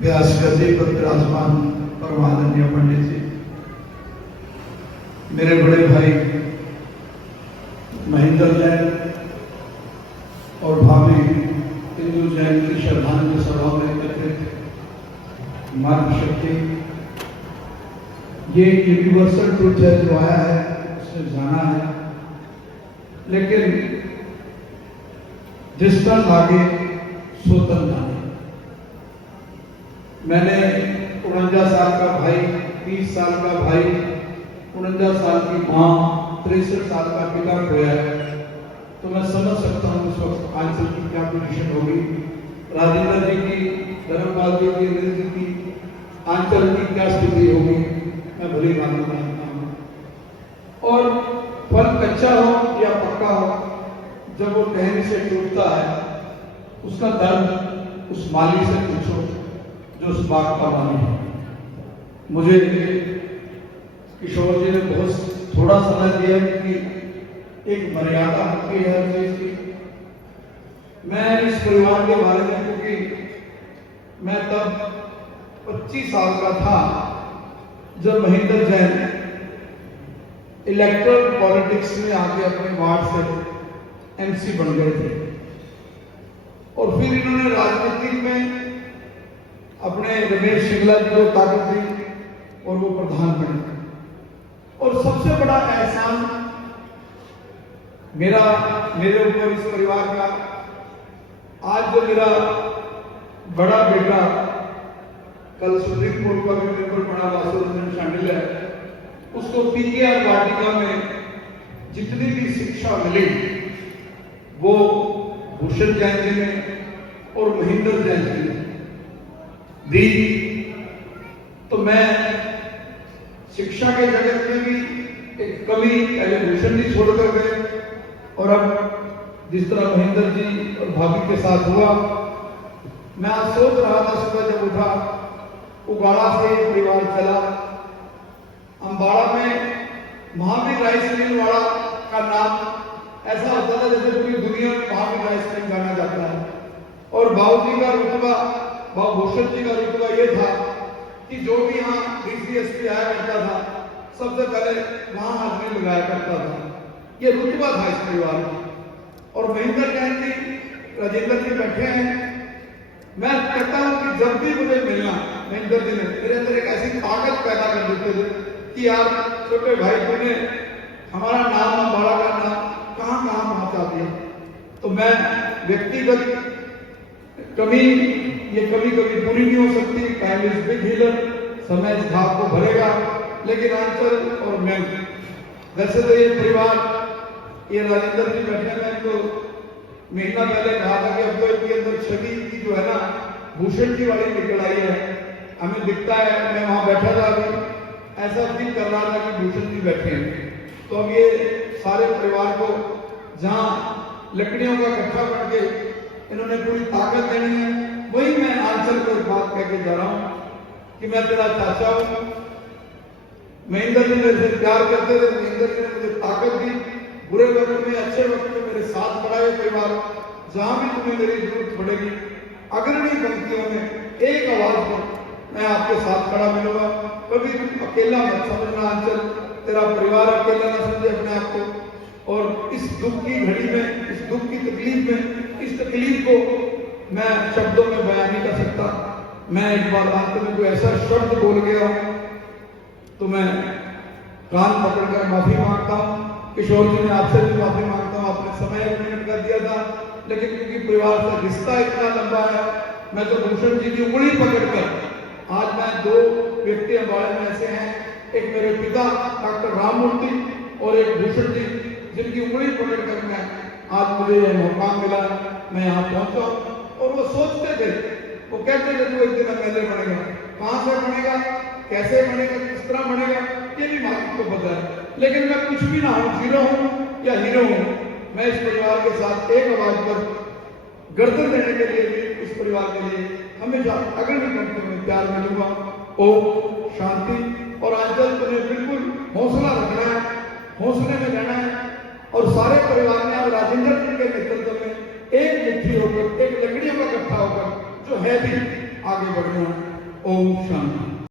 व्यास गद्दी पर विराजमान परमानंदीय पंडित जी, मेरे बड़े भाई महेंद्र जैन और भाभी इंदु जैन की श्रद्धांजलि सभा में एकत्रित मातृशक्ति, ये यूनिवर्सल ट्रुथ है जो आया है उसने जाना है, लेकिन जिस तन आगे सो तन जाने। मैंने 49 साल का भाई, 30 साल का भाई, 49 साल की माँ, 63 साल का पिता खोया है, तो मैं समझ सकता हूँ उस वक्त आंचल की क्या पोजीशन होगी, राजेंद्र जी की, धर्मपाल जी की, अनिल जी की, आंचल की क्या स्थिति होगी, मैं भली भांति जानता हूँ। और फल कच्चा हो या पक्का हो, जब वो टहनी से टूटता है उसका दर्द उस माली से पूछो जो उस बाग का माली है। मुझे किशोर जी ने बहुत थोड़ा समय दिया कि एक मर्यादा होती है हर चीज की। मैं इस परिवार के बारे में, क्योंकि मैं तब 25 साल का था जब महेंद्र जैन इलेक्ट्रल पॉलिटिक्स में आके अपने वार्ड से एमसी बन गए थे, और फिर इन्होंने राजनीति में अपने रमेश शिंगला जी को ताकत दी और वो प्रधान बने। और सबसे बड़ा एहसान मेरे ऊपर इस परिवार का, आज जो मेरा बड़ा बेटा कल सुप्रीम कोर्ट का भी मेंबर बना, वासुदेव शांडिल है, उसको पीकेआर वाटिका में जितनी भी शिक्षा मिली वो भूषण जैन जी ने और महेंद्र जैन जी ने दी। तो मैं शिक्षा के जगत में भी एक कमी पहले भूषण जी छोड़कर गए, और अब जिस तरह महेंद्र जी और भाभी के साथ हुआ, मैं आज सोच रहा था सुबह जब उठा, उगाड़ा से परिवार चला, अम्बाड़ा में महावीर राइस मिल वाला का नाम ऐसा होता था जैसे पूरी दुनिया में महावीर राइस मिल जाना जाता है। और बाबूजी का रुतबा, बाबू भूषण जी का रुतबा ये था कि जो भी यहाँ डीसीएसपी आया करता था सबसे पहले वहां हाजिरी लगाया करता था, ये रुतबा था इस परिवार में। और महेंद्र जैन जी, राजेंद्र जी बैठे हैं, मैं कहता हूं कि जब भी मुझे मिलना, महेंद्र जी ने मेरे अंदर एक ऐसी ताकत पैदा कर देते थे कि यार छोटे भाई तुमने हमारा नाम, अम्बाड़ा का नाम कहां कहां पहुंचा दिया। तो मैं व्यक्तिगत कमी, ये कभी कभी पूरी नहीं हो सकती, टाइम इज बिग हीलर, समय इस घाव को भरेगा, लेकिन आंचल और मैं, वैसे तो ये परिवार, ये राजेंद्र जी बैठे, मैं तो महीना पहले कहा था कि अब तो इनके अंदर छवि की जो है ना भूषण की वाली निकल आई है, हमें दिखता है। मैं वहां बैठा था, अभी ऐसा फील कर रहा था कि भूषण जी बैठे हैं। तो अब ये सारे परिवार को जहां लकड़ियों का इकट्ठा करके इन्होंने पूरी ताकत देनी है, वही मैं आंचल को एक बात कह के जा रहा हूं कि मैं तेरा चाचा हूं। महेंद्र जी मेरे से प्यार करते थे, महेंद्र जी ने मुझे ताकत दी, बुरे वक्त में अच्छे वक्त में मेरे साथ खड़ा है परिवार। जहां भी तुम्हें मेरी जरूरत पड़ेगी, अग्रणी पंक्तियों में एक आवाज पर मैं आपके साथ खड़ा मिलूंगा। कभी तुम अकेला मत समझना आंचल, तेरा परिवार अकेला ना समझे अपने आप को। और इस दुख की घड़ी में, इस दुख की तकलीफ में, इस तकलीफ को मैं शब्दों में बयान नहीं कर सकता। मैं एक बार अंत में कोई ऐसा शब्द बोल गया हूं तो मैं कान पकड़कर माफी मांगता हूं। किशोर जी ने आपसे भी माफी मांगता हूं, आपने समय 1 मिनट कर दिया था, लेकिन क्योंकि परिवार से रिश्ता इतना लंबा है, मैं तो भूषण जी की उंगली पकड़कर, आज मैं 2 व्यक्ति अम्बाड़े में ऐसे हैं, एक मेरे पिता डॉक्टर राममूर्ति और एक भूषण जी, जिनकी उंगली पकड़कर मैं आज मुझे यह मौका मिला, मैं यहाँ पहुंचा। और वो सोचते थे, वो कहते थे तू एक दिन एमएलए बनेगा, कहां से बनेगा, कैसे बनेगा, किस तरह बनेगा, ये भी मालिक को पता है। लेकिन मैं कुछ भी ना हूं, जीरो हूं या हीरो हूं, मैं इस परिवार के साथ एक आवाज पर गर्दन देने के लिए, इस परिवार के लिए हमेशा अग्रणी पंक्तियों में प्यार मिलूंगा। ओम शांति। और आंचल तुम्हें बिल्कुल हौसला रखना है, हौसले में रहना है, और सारे परिवार ने अब राजेंद्र जी के नेतृत्व में एक मुट्ठी होकर, एक लकड़ियों का इकट्ठा होकर, जो है भी आगे बढ़ना। ओम शांति।